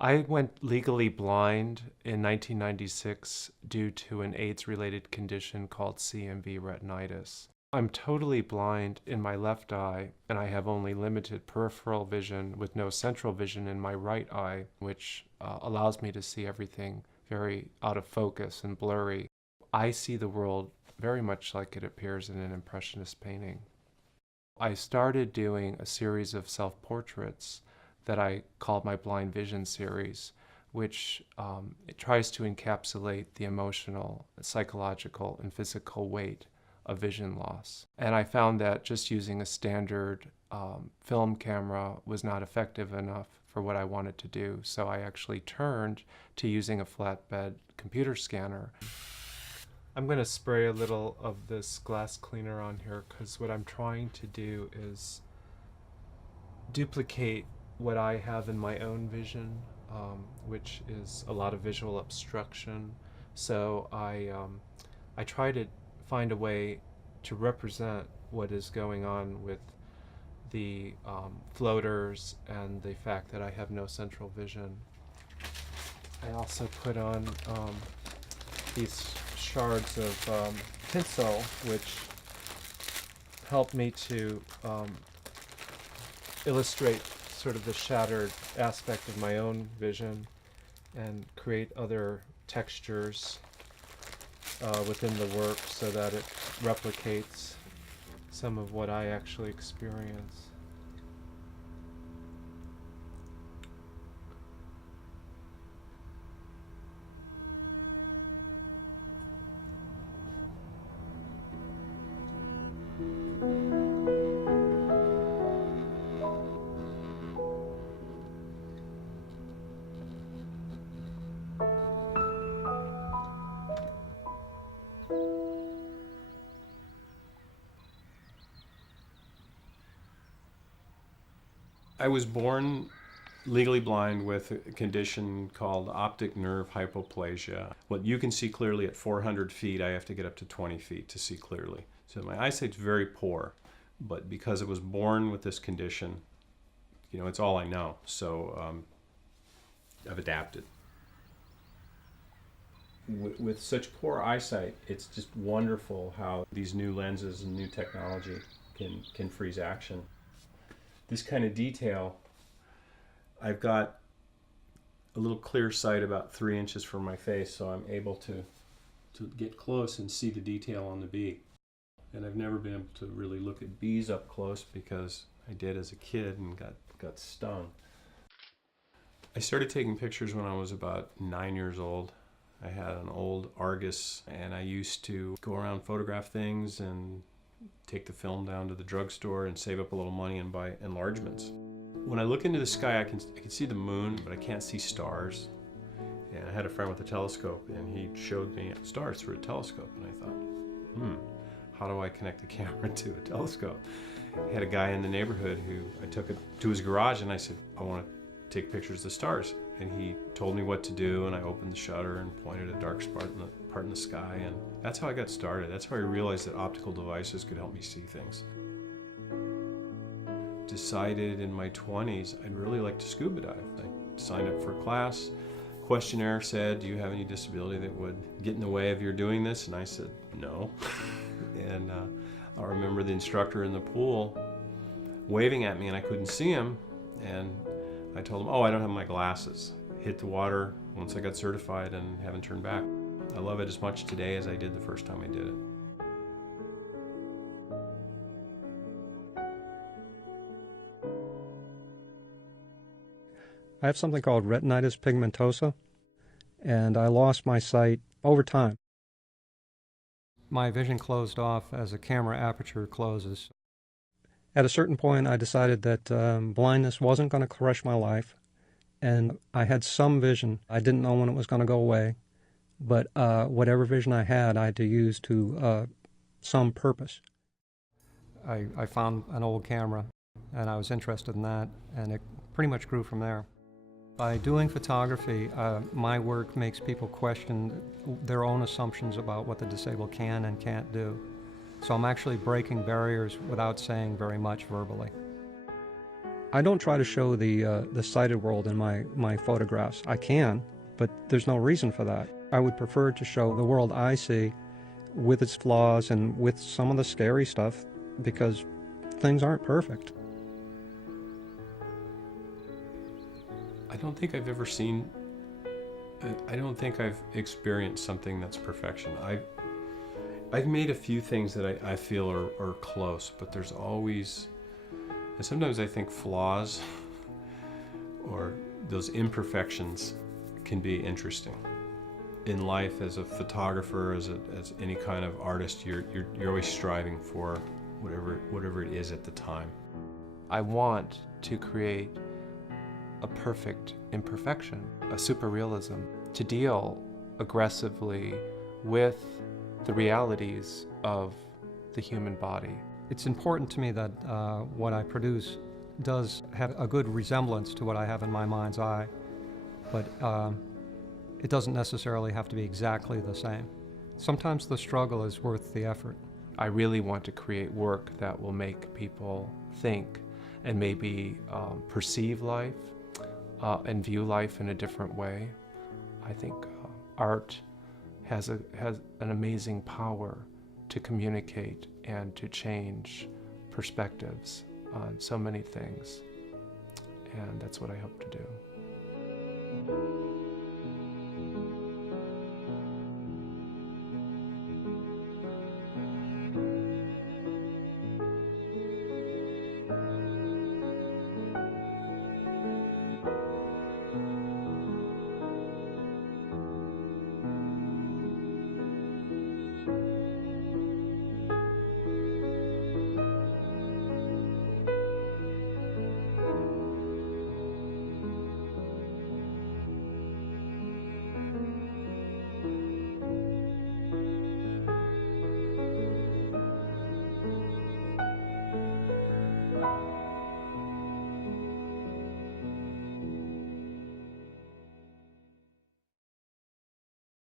I went legally blind in 1996 due to an AIDS-related condition called CMV retinitis. I'm totally blind in my left eye, and I have only limited peripheral vision with no central vision in my right eye, which allows me to see everything very out of focus and blurry. I see the world very much like it appears in an Impressionist painting. I started doing a series of self-portraits that I called my Blind Vision series, which it tries to encapsulate the emotional, psychological, and physical weight of vision loss. And I found that just using a standard film camera was not effective enough for what I wanted to do. So I actually turned to using a flatbed computer scanner. I'm going to spray a little of this glass cleaner on here because what I'm trying to do is duplicate what I have in my own vision, which is a lot of visual obstruction. So I try to find a way to represent what is going on with the floaters and the fact that I have no central vision. I also put on these shards of tinsel, which help me to illustrate sort of the shattered aspect of my own vision and create other textures within the work so that it replicates some of what I actually experience. I was born legally blind with a condition called optic nerve hypoplasia. What you can see clearly at 400 feet, I have to get up to 20 feet to see clearly. So my eyesight's very poor, but because I was born with this condition, you know, it's all I know. So I've adapted. With such poor eyesight, it's just wonderful how these new lenses and new technology can freeze action. This kind of detail, I've got a little clear sight about 3 inches from my face, so I'm able to get close and see the detail on the bee. And I've never been able to really look at bees up close because I did as a kid and got stung. I started taking pictures when I was about 9 years old. I had an old Argus, and I used to go around, photograph things, and take the film down to the drugstore and save up a little money and buy enlargements. When I look into the sky, I can see the moon, but I can't see stars. And I had a friend with a telescope, and he showed me stars through a telescope, and I thought, how do I connect the camera to a telescope? I had a guy in the neighborhood who I took it to his garage, and I said, I want to take pictures of the stars. And he told me what to do, and I opened the shutter and pointed a dark part in the sky, and that's how I got started. That's how I realized that optical devices could help me see things. Decided in my 20s I'd really like to scuba dive. I signed up for a class. Questionnaire said, do you have any disability that would get in the way of your doing this? And I said, no. And I remember the instructor in the pool waving at me, and I couldn't see him. And I told him, I don't have my glasses. Hit the water once I got certified and haven't turned back. I love it as much today as I did the first time I did it. I have something called retinitis pigmentosa, and I lost my sight over time. My vision closed off as a camera aperture closes. At a certain point, I decided that blindness wasn't going to crush my life, and I had some vision. I didn't know when it was going to go away, but whatever vision I had to use to some purpose. I found an old camera, and I was interested in that, and it pretty much grew from there. By doing photography, my work makes people question their own assumptions about what the disabled can and can't do. So I'm actually breaking barriers without saying very much verbally. I don't try to show the sighted world in my photographs. I can, but there's no reason for that. I would prefer to show the world I see with its flaws and with some of the scary stuff, because things aren't perfect. I don't think I've ever seen, I don't think I've experienced something that's perfection. I've made a few things that I feel are close, but there's always, and sometimes I think flaws or those imperfections can be interesting. In life, as a photographer, as any kind of artist, you're always striving for whatever it is at the time. I want to create a perfect imperfection, a superrealism, to deal aggressively with the realities of the human body. It's important to me that what I produce does have a good resemblance to what I have in my mind's eye, but it doesn't necessarily have to be exactly the same. Sometimes the struggle is worth the effort. I really want to create work that will make people think and maybe perceive life and view life in a different way. I think art has an amazing power to communicate and to change perspectives on so many things. And that's what I hope to do.